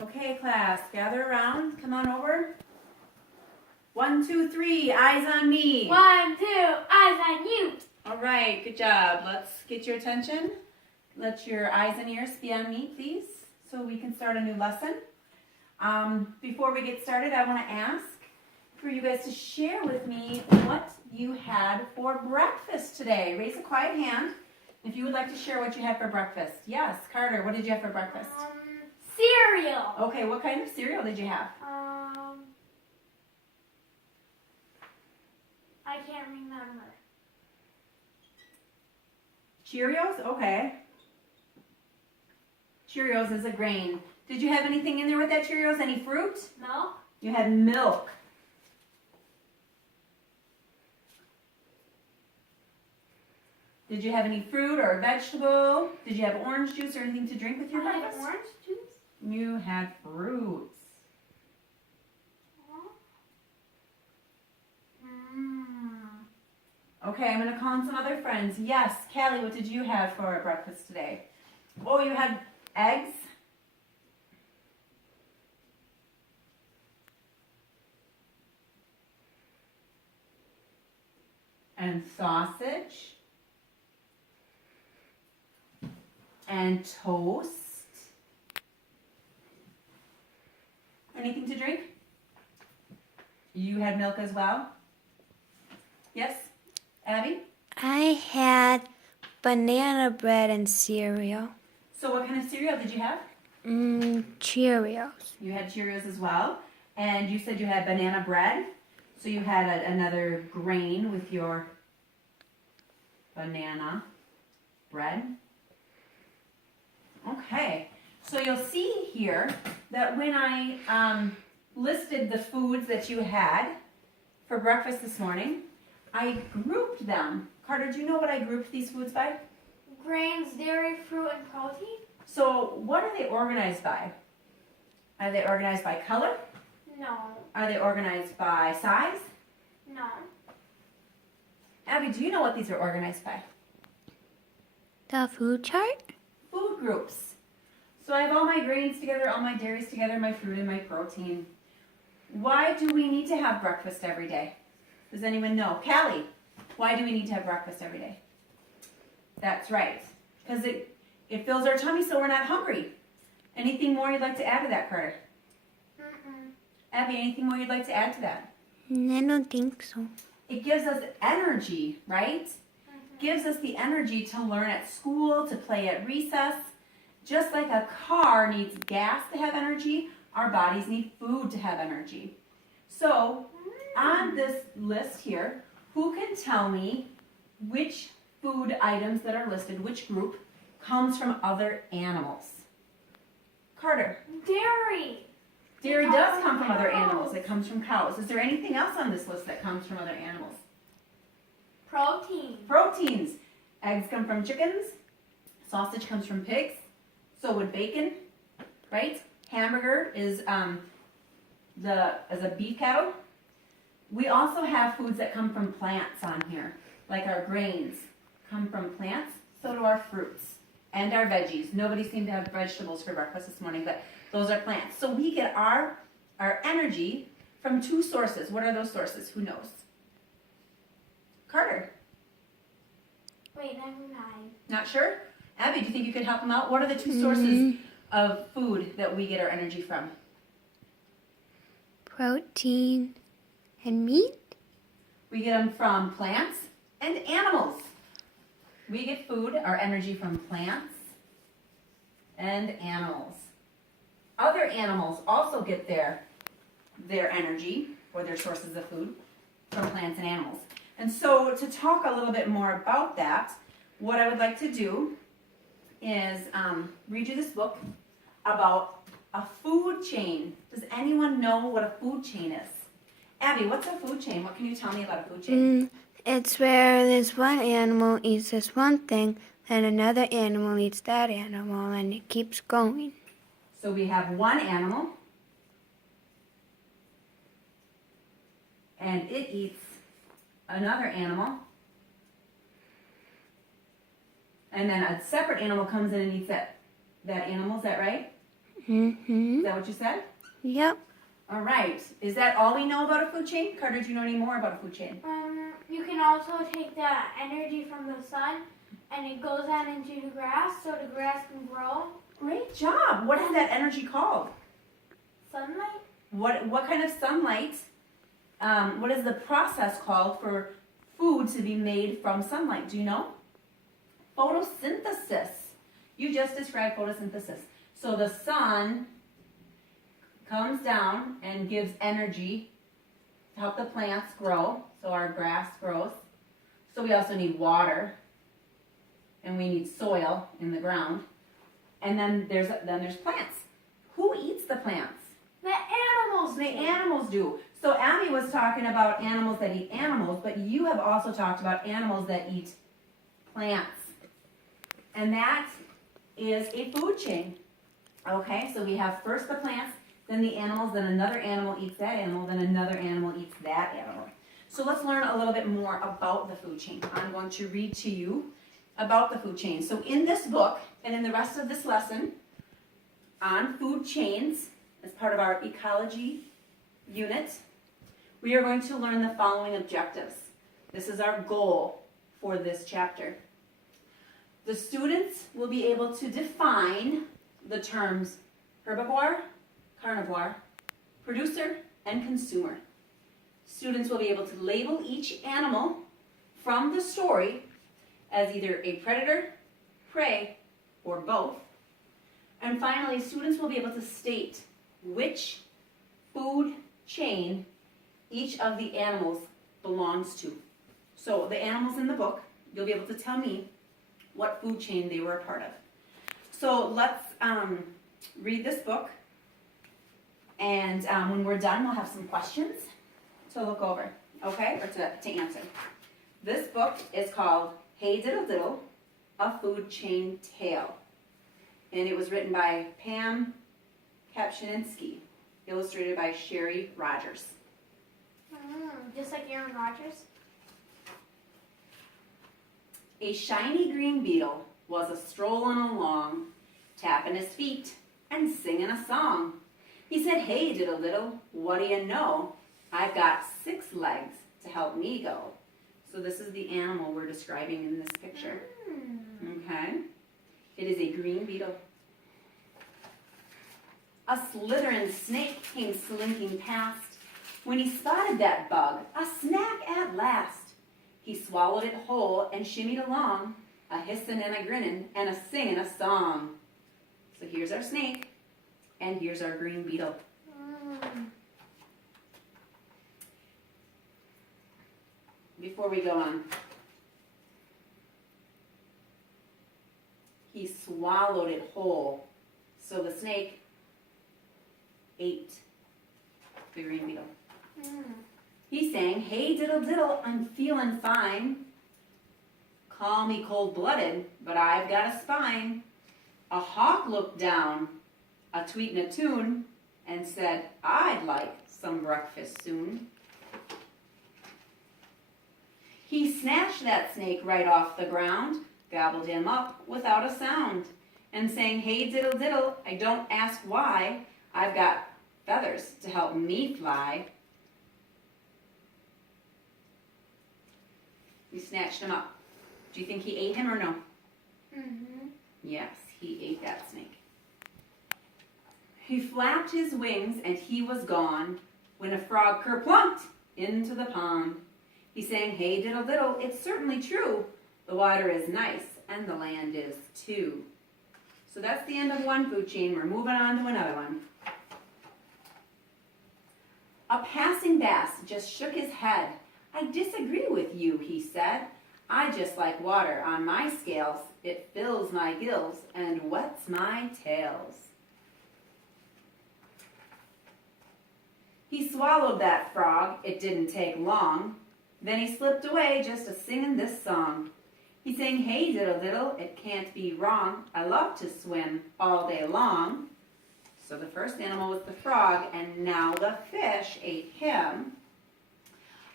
Okay, class, gather around. Come on over. 1, 2, 3, eyes on me. 1, 2, eyes on you. All right, good job. Let's get your attention. Let your eyes and ears be on me, please, so we can start a new lesson. Before we get started, I want to ask for you guys to share with me what you had for breakfast today. Raise a quiet hand if you would like to share what you had for breakfast. Yes, Carter, what did you have for breakfast? Cereal. Okay, what kind of cereal did you have? I can't remember. Cheerios? Okay. Cheerios is a grain. Did you have anything in there with that Cheerios? Any fruit? No. You had milk. Did you have any fruit or vegetable? Did you have orange juice or anything to drink with your I had breakfast? orange juice. You had fruits. Okay, I'm going to call in some other friends. Yes, Callie, what did you have for breakfast today? Oh, you had eggs? And sausage? And toast? Anything to drink? You had milk as well? Yes? Abby? I had banana bread and cereal. So what kind of cereal did you have? Cheerios. You had Cheerios as well. And you said you had banana bread. So you had another grain with your banana bread. Okay. So you'll see here that when I listed the foods that you had for breakfast this morning, I grouped them. Carter, do you know what I grouped these foods by? Grains, dairy, fruit, and protein? So what are they organized by? Are they organized by color? No. Are they organized by size? No. Abby, do you know what these are organized by? The food chart? Food groups. So I have all my grains together, all my dairies together, my fruit and my protein. Why do we need to have breakfast every day? Does anyone know? Callie, why do we need to have breakfast every day? That's right. Because it fills our tummy so we're not hungry. Anything more you'd like to add to that, Carter? Abby, anything more you'd like to add to that? I don't think so. It gives us energy, right? Gives us the energy to learn at school, to play at recess. Just like a car needs gas to have energy, our bodies need food to have energy. So, on this list here, who can tell me which food items that are listed, which group, comes from other animals? Carter. Dairy. Dairy does come from other animals. It comes from cows. Is there anything else on this list that comes from other animals? Protein. Proteins. Eggs come from chickens. Sausage comes from pigs. So would bacon, right? Hamburger is a beef cattle. We also have foods that come from plants on here, like our grains come from plants. So do our fruits and our veggies. Nobody seemed to have vegetables for breakfast this morning, but those are plants. So we get our energy from two sources. What are those sources? Who knows? Carter. Wait, never mind. Not sure? Abby, do you think you could help them out? What are the two sources of food that we get our energy from? Protein and meat? We get them from plants and animals. We get food, our energy from plants and animals. Other animals also get their energy or their sources of food from plants and animals. And so to talk a little bit more about that, what I would like to do is read you this book about a food chain. Does anyone know what a food chain is? Abby, what's a food chain? What can you tell me about a food chain? It's where this one animal eats this one thing, and another animal eats that animal, and it keeps going. So we have one animal, and it eats another animal, and then a separate animal comes in and eats that animal. Is that right? Mm-hmm. Is that what you said? Yep. All right. Is that all we know about a food chain? Carter, do you know any more about a food chain? You can also take the energy from the sun and it goes out into the grass so the grass can grow. Great job. What is that energy called? Sunlight? What kind of sunlight? What is the process called for food to be made from sunlight? Do you know? Photosynthesis. You just described photosynthesis. So the sun comes down and gives energy to help the plants grow, so our grass grows. So we also need water, and we need soil in the ground. And then there's plants. Who eats the plants? The animals The do. animals do. So Abby was talking about animals that eat animals, but you have also talked about animals that eat plants. And that is a food chain. Okay, so we have first the plants, then the animals, then another animal eats that animal, then another animal eats that animal. So let's learn a little bit more about the food chain. I'm going to read to you about the food chain. So in this book, and in the rest of this lesson, on food chains, as part of our ecology unit, we are going to learn the following objectives. This is our goal for this chapter. The students will be able to define the terms herbivore, carnivore, producer, and consumer. Students will be able to label each animal from the story as either a predator, prey, or both. And finally, students will be able to state which food chain each of the animals belongs to. So the animals in the book, you'll be able to tell me what food chain they were a part of. So let's read this book, and when we're done, we'll have some questions to look over, okay, or to answer. This book is called Hey Diddle Diddle, A Food Chain Tale, and it was written by Pam Kapczynski, illustrated by Sherry Rogers. Just like Aaron Rodgers. A shiny green beetle was a strolling along, tapping his feet and singing a song. He said, "Hey, diddle diddle, what do you know? I've got 6 legs to help me go." So this is the animal we're describing in this picture. Okay? It is a green beetle. A slithering snake came slinking past. When he spotted that bug, a snack at last. He swallowed it whole and shimmied along, a hissing and a grinning and a singing a song. So here's our snake, and here's our green beetle. Before we go on, he swallowed it whole. So the snake ate the green beetle. He sang, "Hey diddle diddle, I'm feeling fine. Call me cold-blooded, but I've got a spine." A hawk looked down, a tweet and a tune, and said, "I'd like some breakfast soon." He snatched that snake right off the ground, gobbled him up without a sound, and sang, "Hey diddle diddle, I don't ask why. I've got feathers to help me fly." We snatched him up. Do you think he ate him or no? Yes, he ate that snake. He flapped his wings and he was gone when a frog kerplunked into the pond. He sang, "Hey diddle diddle, it's certainly true. The water is nice and the land is too." So that's the end of one food chain. We're moving on to another one. A passing bass just shook his head. "I disagree with you," he said. "I just like water on my scales. It fills my gills and wets my tails." He swallowed that frog. It didn't take long. Then he slipped away just a-singing this song. He sang, "Hey diddle diddle, it can't be wrong. I love to swim all day long." So the first animal was the frog, and now the fish ate him.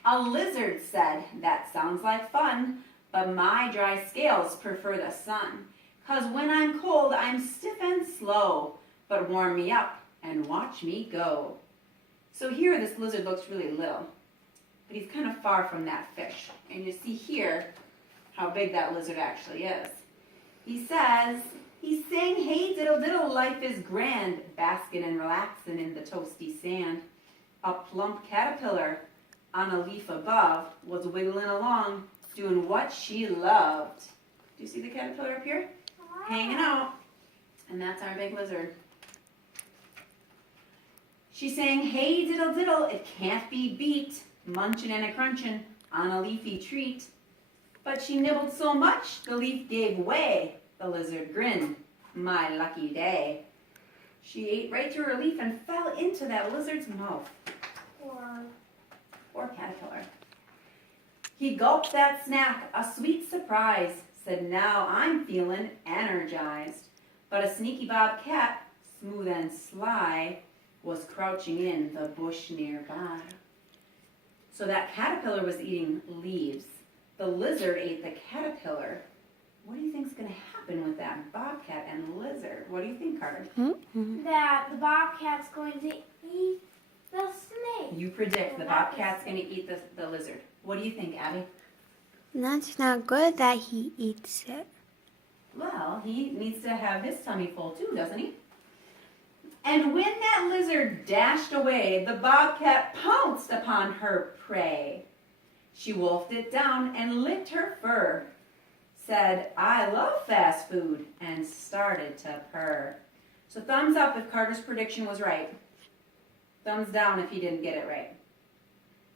A lizard said, "That sounds like fun, but my dry scales prefer the sun. 'Cause when I'm cold, I'm stiff and slow. but warm me up and watch me go. So here this lizard looks really little, but he's kind of far from that fish. And you see here how big that lizard actually is. He says, he's saying, hey diddle diddle, life is grand, basking and relaxing in the toasty sand. A plump caterpillar on a leaf above was wiggling along, doing what she loved. Do you see the caterpillar up here? Hanging out. And that's our big lizard. She's saying, hey diddle diddle, it can't be beat, munching and a crunching on a leafy treat. But she nibbled so much, the leaf gave way. The lizard grinned, my lucky day. She ate right through her leaf and fell into that lizard's mouth. Poor caterpillar. He gulped that snack, a sweet surprise, said, now I'm feeling energized. But a sneaky bobcat, smooth and sly, was crouching in the bush nearby. So that caterpillar was eating leaves. The lizard ate the caterpillar. What do you think's going to happen with that bobcat and lizard? What do you think, Carter? That the bobcat's going to eat the snake. You predict the bobcat's going to eat the lizard. What do you think, Abby? That's not good that he eats it. Well, he needs to have his tummy full too, doesn't he? And when that lizard dashed away, the bobcat pounced upon her prey. She wolfed it down and licked her fur, said, I love fast food, and started to purr. So thumbs up if Carter's prediction was right. Thumbs down if he didn't get it right.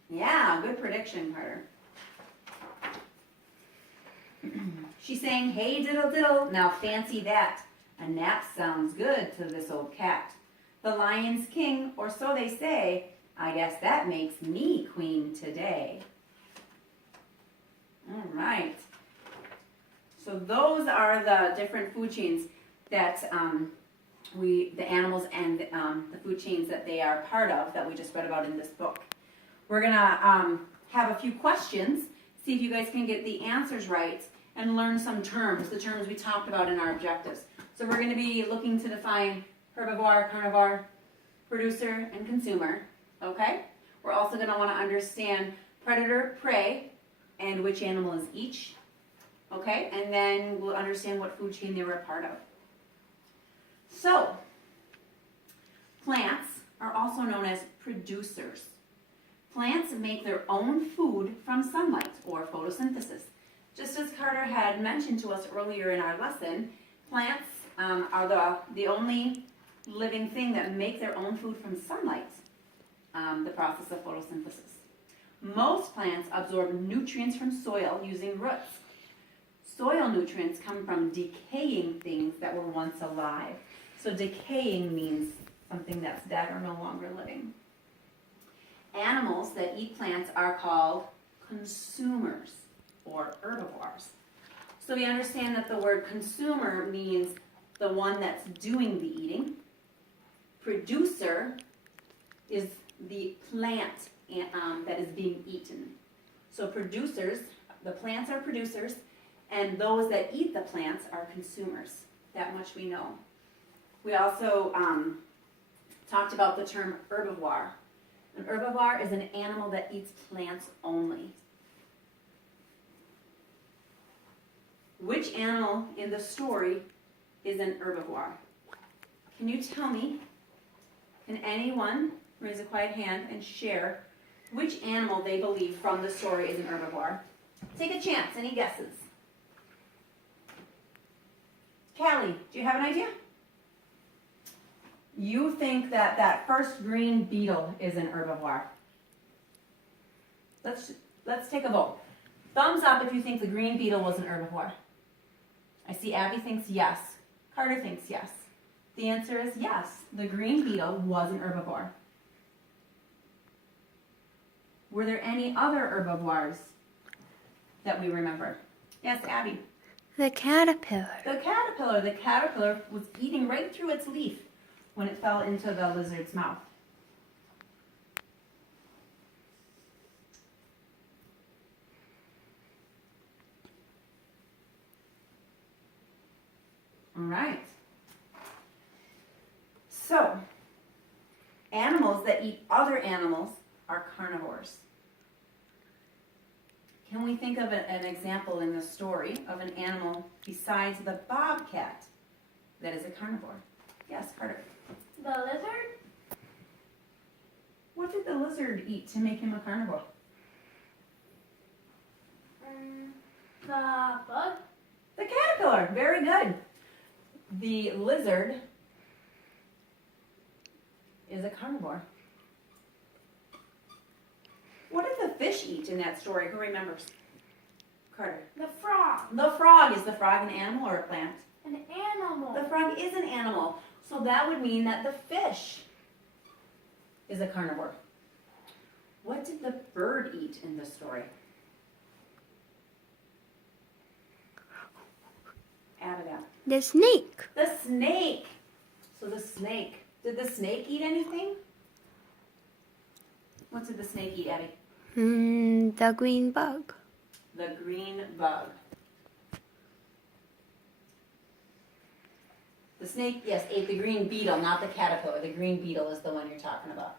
Yeah, good prediction, Carter. She's saying, hey diddle diddle, now fancy that. A nap sounds good to this old cat. The lion's king, or so they say. I guess that makes me queen today. All right. So those are the different food chains that the animals and the food chains that they are part of that we just read about in this book. We're gonna have a few questions, see if you guys can get the answers right and learn some terms, the terms we talked about in our objectives. So we're gonna be looking to define herbivore, carnivore, producer, and consumer, okay? We're also gonna wanna understand predator, prey, and which animal is each, okay? And then we'll understand what food chain they were a part of. So, plants are also known as producers. Plants make their own food from sunlight or photosynthesis. Just as Carter had mentioned to us earlier in our lesson, plants are the only living thing that make their own food from sunlight, the process of photosynthesis. Most plants absorb nutrients from soil using roots. Soil nutrients come from decaying things that were once alive. So decaying means something that's dead or no longer living. Animals that eat plants are called consumers or herbivores. So we understand that the word consumer means the one that's doing the eating. Producer is the plant that is being eaten. So producers, the plants are producers, and those that eat the plants are consumers. That much we know. We also talked about the term herbivore. An herbivore is an animal that eats plants only. Which animal in the story is an herbivore? Can you tell me? Can anyone raise a quiet hand and share which animal they believe from the story is an herbivore? Take a chance. Any guesses? Callie, do you have an idea? You think that first green beetle is an herbivore. Let's take a vote. Thumbs up if you think the green beetle was an herbivore. I see Abby thinks yes. Carter thinks yes. The answer is yes. The green beetle was an herbivore. Were there any other herbivores that we remember? Yes, Abby. The caterpillar. The caterpillar. The caterpillar was eating right through its leaf when it fell into the lizard's mouth. All right. that eat other animals are carnivores. Can we think of an example in the story of an animal besides the bobcat that is a carnivore? Yes, Carter. The lizard? What did the lizard eat to make him a carnivore? The bug? The caterpillar. Very good. The lizard is a carnivore. What did the fish eat in that story? Who remembers? Carter. The frog. The frog. Is the frog an animal or a plant? An animal. The frog is an animal. So that would mean that the fish is a carnivore. What did the bird eat in the story? Abigail. The snake. The snake. So the snake. Did the snake eat anything? What did the snake eat, Abby? The green bug. The green bug. The snake, yes, ate the green beetle, not the caterpillar. The green beetle is the one you're talking about.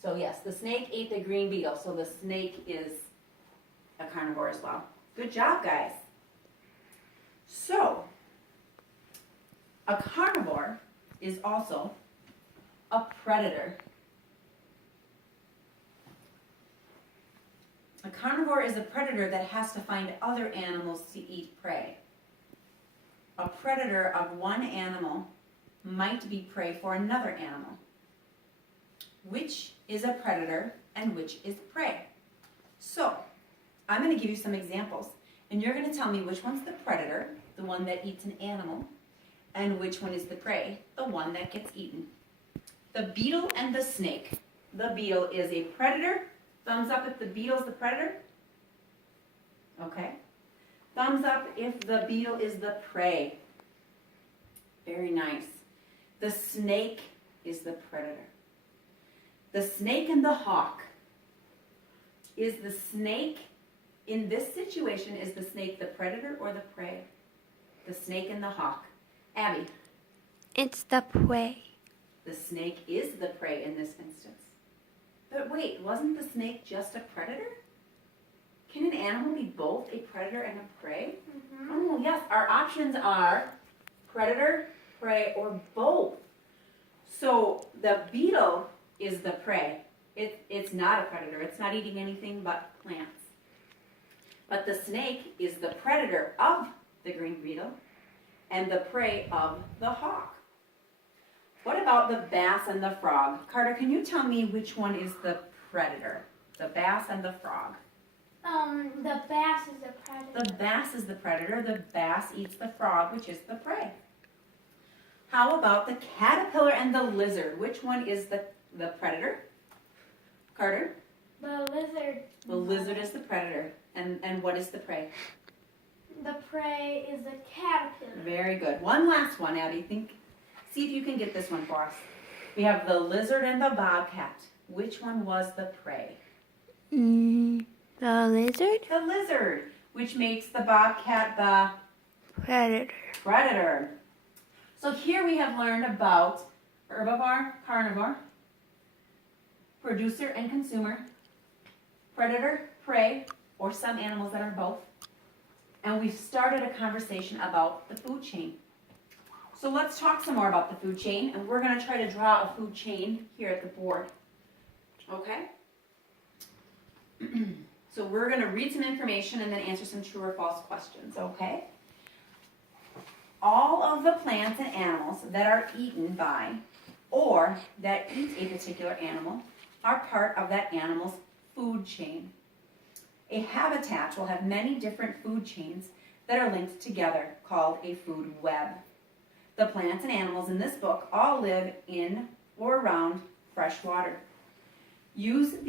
So yes, the snake ate the green beetle. So the snake is a carnivore as well. Good job, guys. So, a carnivore is also a predator. A carnivore is a predator that has to find other animals to eat prey. A predator of one animal might be prey for another animal. Which is a predator and which is prey? So, I'm going to give you some examples, and you're going to tell me which one's the predator, the one that eats an animal, and which one is the prey, the one that gets eaten. The beetle and the snake. The beetle is a predator. Thumbs up if the beetle's the predator. Okay. Thumbs up if the beetle is the prey. Very nice. The snake is the predator. The snake and the hawk. Is the snake, in this situation, is the snake the predator or the prey? The snake and the hawk. Abby. It's the prey. The snake is the prey in this instance. But wait, wasn't the snake just a predator? Can an animal be both a predator and a prey? Mm-hmm. Oh, yes. Our options are predator, prey, or both. So the beetle is the prey. It's not a predator. It's not eating anything but plants. But the snake is the predator of the green beetle and the prey of the hawk. What about the bass and the frog? Carter, can you tell me which one is the predator? The bass and the frog. The bass is the predator. The bass is the predator. The bass eats the frog, which is the prey. How about the caterpillar and the lizard? Which one is the predator? Carter? The lizard. The lizard is the predator. And what is the prey? The prey is the caterpillar. Very good. One last one, Abby. See if you can get this one for us. We have the lizard and the bobcat. Which one was the prey? The lizard? The lizard, which makes the bobcat the Predator. predator. So here we have learned about herbivore, carnivore, producer and consumer, predator, prey, or some animals that are both. And we've started a conversation about the food chain. So let's talk some more about the food chain, and we're going to try to draw a food chain here at the board. Okay? So we're going to read some information and then answer some true or false questions, okay? All of the plants and animals that are eaten by or that eat a particular animal are part of that animal's food chain. A habitat will have many different food chains that are linked together, called a food web. The plants and animals in this book all live in or around fresh water. Using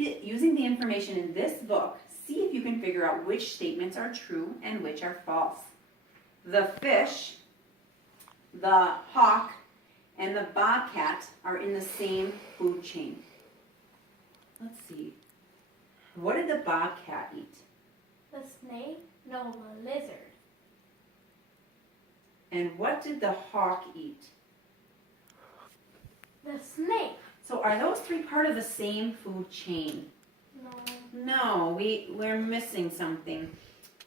the information in this book, see if you can figure out which statements are true and which are false. The fish, the hawk, and the bobcat are in the same food chain. Let's see. What did the bobcat eat? The snake? No, the lizard. And what did the hawk eat? The snake. So So are those three part of the same food chain? No, we're missing something.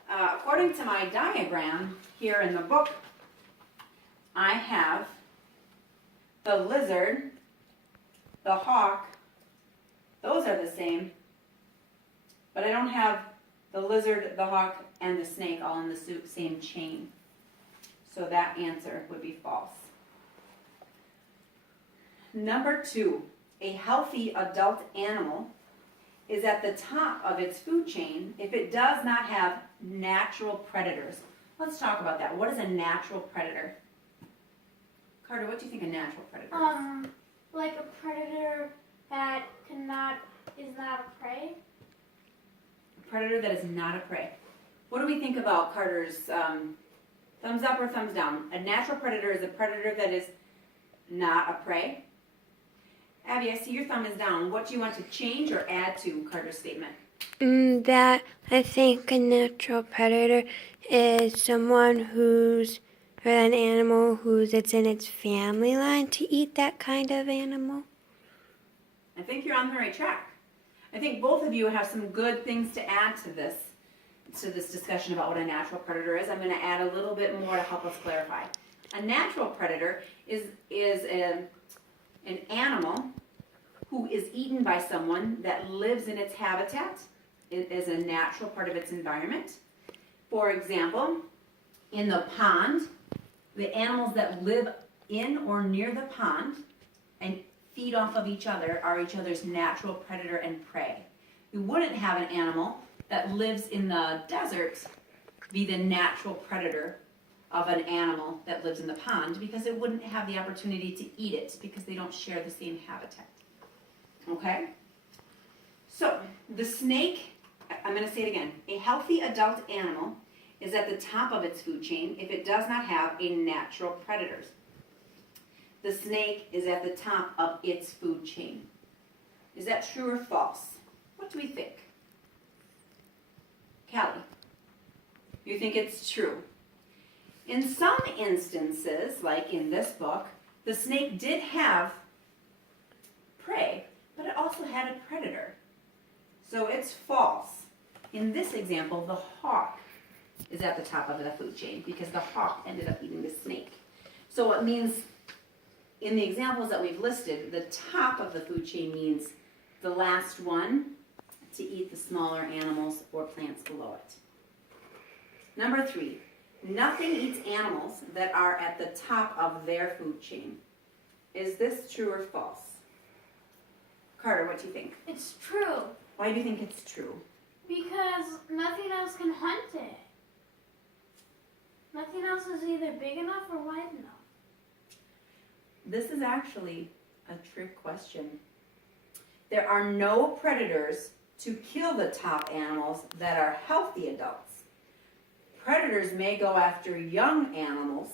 According to my diagram here in the book, I have the lizard, the hawk, those are the same, but I don't have the lizard, the hawk, and the snake all in the same chain. So that answer would be false. Number 2, a healthy adult animal is at the top of its food chain if it does not have natural predators. Let's talk about that. What is a natural predator? Carter, what do you think a natural predator is? Like a predator that is not a prey. A predator that is not a prey. What do we think about Carter's thumbs up or thumbs down? A natural predator is a predator that is not a prey. Abby, I see your thumb is down. What do you want to change or add to Carter's statement? That I think a natural predator is someone or an animal it's in its family line to eat that kind of animal. I think you're on the right track. I think both of you have some good things to add to this discussion about what a natural predator is. I'm going to add a little bit more to help us clarify. A natural predator is an animal who is eaten by someone that lives in its habitat. It is a natural part of its environment. For example, in the pond, the animals that live in or near the pond and feed off of each other are each other's natural predator and prey. You wouldn't have an animal that lives in the desert be the natural predator of an animal that lives in the pond because it wouldn't have the opportunity to eat it because they don't share the same habitat. Okay? So, the snake, I'm going to say it again. A healthy adult animal is at the top of its food chain if it does not have a natural predator. The snake is at the top of its food chain. Is that true or false? What do we think? Callie, you think it's true. In some instances, like in this book, the snake did have prey, but it also had a predator. So it's false. In this example, the hawk is at the top of the food chain because the hawk ended up eating the snake. So it means, in the examples that we've listed, the top of the food chain means the last one to eat the smaller animals or plants below it. Number 3, nothing eats animals that are at the top of their food chain. Is this true or false? Carter, what do you think? It's true. Why do you think it's true? Because nothing else can hunt it. Nothing else is either big enough or wide enough. This is actually a trick question. There are no predators to kill the top animals that are healthy adults. Predators may go after young animals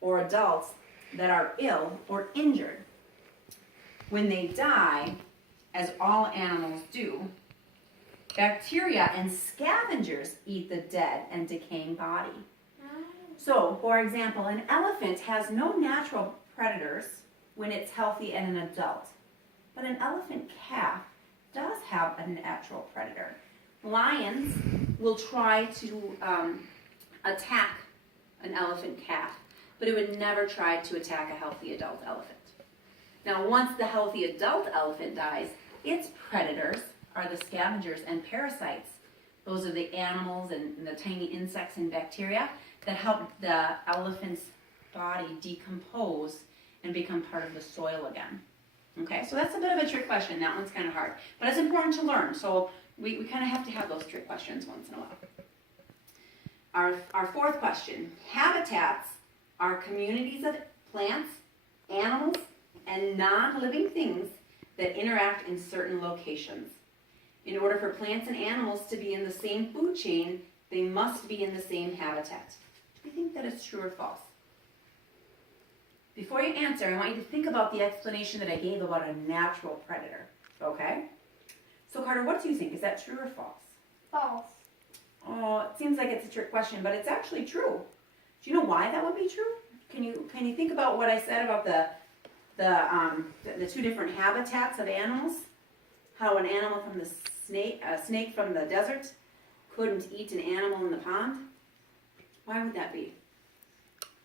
or adults that are ill or injured. When they die, as all animals do, bacteria and scavengers eat the dead and decaying body. So, for example, an elephant has no natural predators when it's healthy and an adult. But an elephant calf does have a natural predator. Lions will try to attack an elephant calf, but it would never try to attack a healthy adult elephant. Now, once the healthy adult elephant dies, its predators are the scavengers and parasites. Those are the animals and the tiny insects and bacteria that help the elephant's body decompose and become part of the soil again. Okay, so that's a bit of a trick question. That one's kind of hard, but it's important to learn. So we kind of have to have those trick questions once in a while. Our fourth question, habitats are communities of plants, animals, and non-living things that interact in certain locations. In order for plants and animals to be in the same food chain, they must be in the same habitat. Do you think that is true or false? Before you answer, I want you to think about the explanation that I gave about a natural predator, okay? So Carter, what do you think? Is that true or false? False. Oh, it seems like it's a trick question, but it's actually true. Do you know why that would be true? Can you think about what I said about the two different habitats of animals, how an animal from the a snake from the desert couldn't eat an animal in the pond. Why would that be?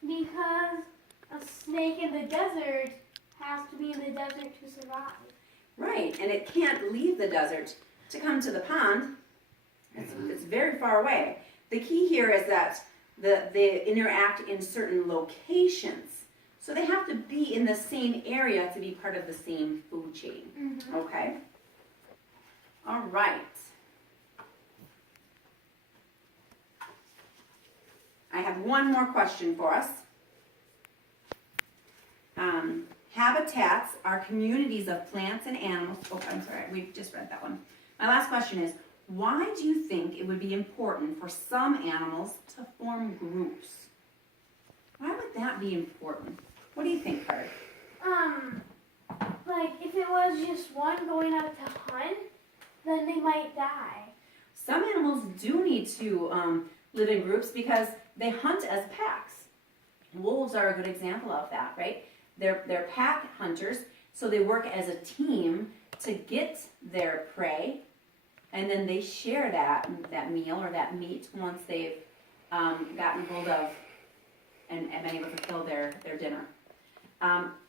Because a snake in the desert has to be in the desert to survive. Right, and it can't leave the desert to come to the pond. It's very far away. The key here is that they interact in certain locations. So they have to be in the same area to be part of the same food chain. Mm-hmm. Okay? All right. I have one more question for us. Habitats are communities of plants and animals. Oh, I'm sorry, we just read that one. My last question is, why do you think it would be important for some animals to form groups? Why would that be important? What do you think, Carter? Like if it was just one going out to hunt, then they might die. Some animals do need to live in groups because they hunt as packs. Wolves are a good example of that, right? They're pack hunters, so they work as a team to get their prey, and then they share that meal or that meat once they've gotten hold of and been able to fill their dinner.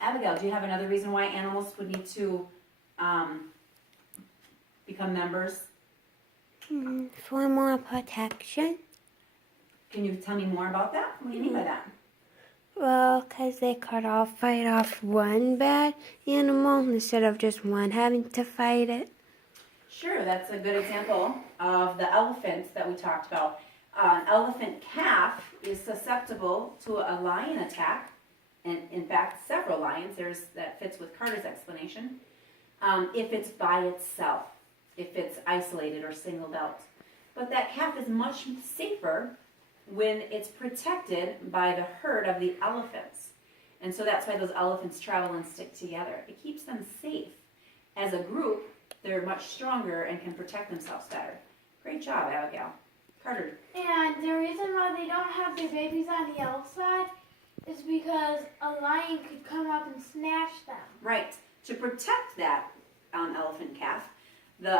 Abigail, do you have another reason why animals would need to become members? For more protection. Can you tell me more about that? What do you mean by that? Well, because they could all fight off one bad animal instead of just one having to fight it. Sure, that's a good example of the elephant that we talked about. An elephant calf is susceptible to a lion attack, and in fact, several lions. That fits with Carter's explanation. If it's by itself, if it's isolated or singled out. But that calf is much safer when it's protected by the herd of the elephants. And so that's why those elephants travel and stick together. It keeps them safe. As a group, they're much stronger and can protect themselves better. Great job, Abigail. Carter. And the reason why they don't have their babies on the outside is because a lion could come up and snatch them. Right. To protect that elephant calf, the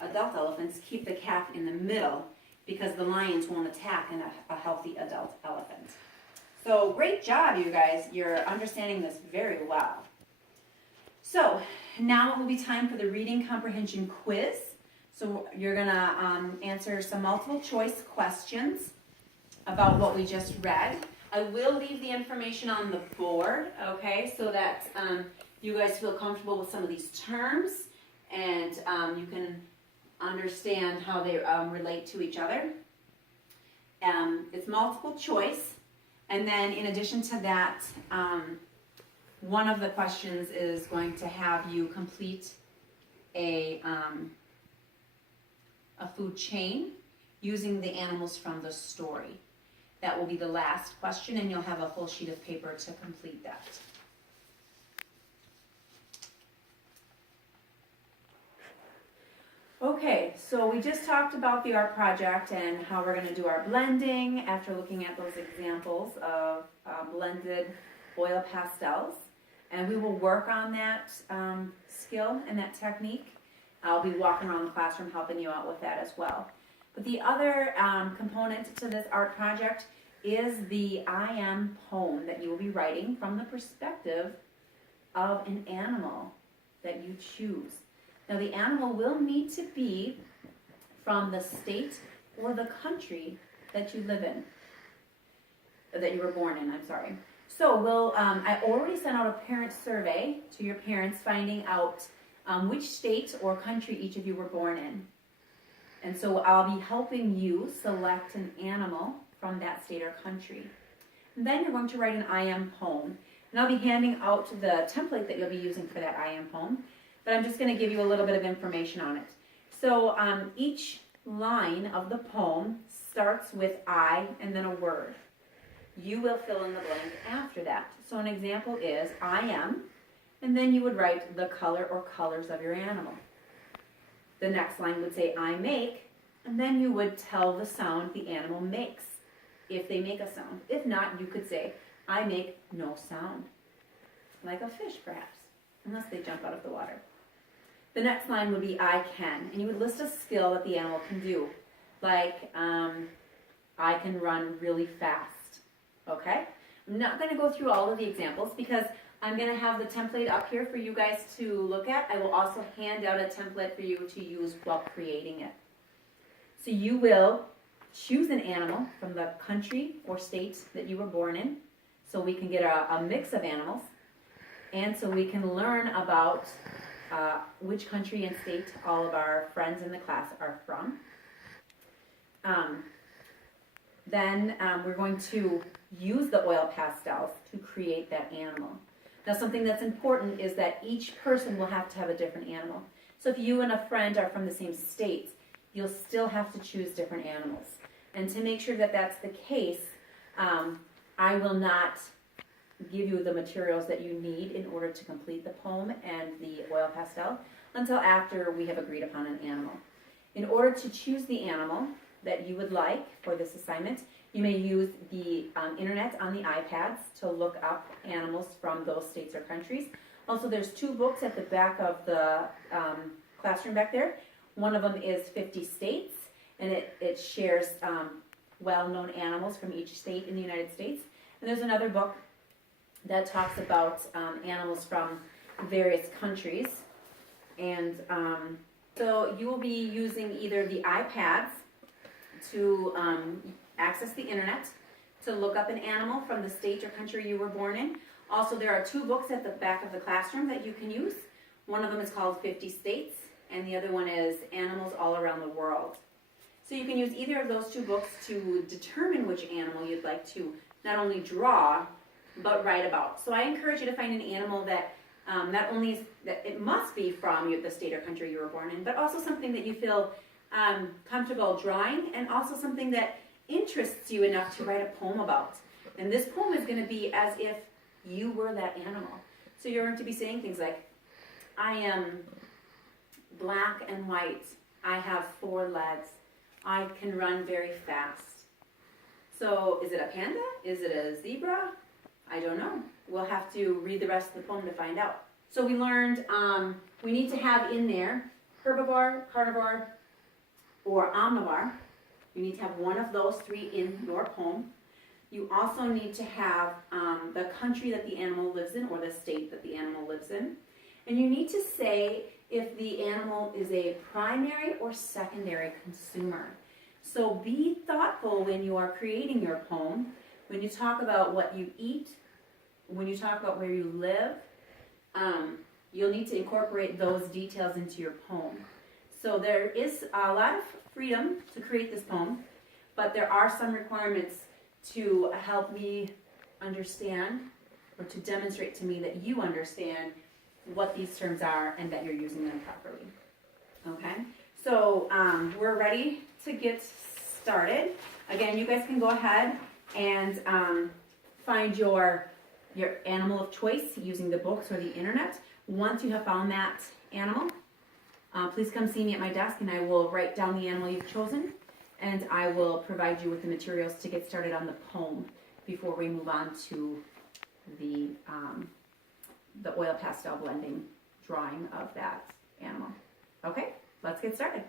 adult elephants keep the calf in the middle because the lions won't attack a healthy adult elephant. So great job, you guys. You're understanding this very well. So now it will be time for the reading comprehension quiz. So you're going to answer some multiple choice questions about what we just read. I will leave the information on the board, okay, so that you guys feel comfortable with some of these terms and you can understand how they relate to each other. It's multiple choice, and then in addition to that, one of the questions is going to have you complete a food chain using the animals from the story. That will be the last question, and you'll have a full sheet of paper to complete that. Okay, so we just talked about the art project and how we're going to do our blending after looking at those examples of blended oil pastels. And we will work on that skill and that technique. I'll be walking around the classroom helping you out with that as well. But the other component to this art project is the I am poem that you will be writing from the perspective of an animal that you choose. Now the animal will need to be from the state or the country that you live in, that you were born in, I'm sorry. So I already sent out a parent survey to your parents finding out which state or country each of you were born in. And so I'll be helping you select an animal from that state or country. And then you're going to write an I am poem. And I'll be handing out the template that you'll be using for that I am poem. But I'm just going to give you a little bit of information on it. So each line of the poem starts with I and then a word. You will fill in the blank after that. So an example is I am, and then you would write the color or colors of your animal. The next line would say I make, and then you would tell the sound the animal makes, if they make a sound. If not, you could say I make no sound. like a fish perhaps, unless they jump out of the water. The next line would be I can, and you would list a skill that the animal can do, like I can run really fast, okay? I'm not going to go through all of the examples because I'm going to have the template up here for you guys to look at. I will also hand out a template for you to use while creating it. So you will choose an animal from the country or state that you were born in, so we can get a mix of animals, and so we can learn about which country and state all of our friends in the class are from. Then we're going to use the oil pastels to create that animal. Now something that's important is that each person will have to have a different animal. So if you and a friend are from the same state, you'll still have to choose different animals. And to make sure that that's the case, I will not give you the materials that you need in order to complete the poem and the oil pastel until after we have agreed upon an animal. In order to choose the animal that you would like for this assignment, you may use the internet on the iPads to look up animals from those states or countries. Also, there's 2 books at the back of the classroom back there. One of them is 50 States, and it shares well-known animals from each state in the United States. And there's another book that talks about animals from various countries. And so you will be using either the iPads to access the internet, to look up an animal from the state or country you were born in. Also, there are 2 books at the back of the classroom that you can use. One of them is called 50 States, and the other one is Animals All Around the World. So you can use either of those 2 books to determine which animal you'd like to not only draw, but write about. So I encourage you to find an animal that not only is, that it must be from the state or country you were born in, but also something that you feel comfortable drawing, and also something that interests you enough to write a poem about. And this poem is going to be as if you were that animal. So you're going to be saying things like, I am black and white. I have 4 legs. I can run very fast. So is it a panda? Is it a zebra? I don't know. We'll have to read the rest of the poem to find out. So we learned we need to have in there herbivore, carnivore, or omnivore. You need to have one of those 3 in your poem. You also need to have the country that the animal lives in, or the state that the animal lives in. And you need to say if the animal is a primary or secondary consumer. So be thoughtful when you are creating your poem, when you talk about what you eat, when you talk about where you live. You'll need to incorporate those details into your poem. So there is a lot of freedom to create this poem, but there are some requirements to help me understand, or to demonstrate to me that you understand what these terms are and that you're using them properly. Okay, so we're ready to get started. Again, you guys can go ahead and find your animal of choice using the books or the internet. Once you have found that animal, please come see me at my desk, and I will write down the animal you've chosen, and I will provide you with the materials to get started on the poem before we move on to the oil pastel blending drawing of that animal. Okay, let's get started.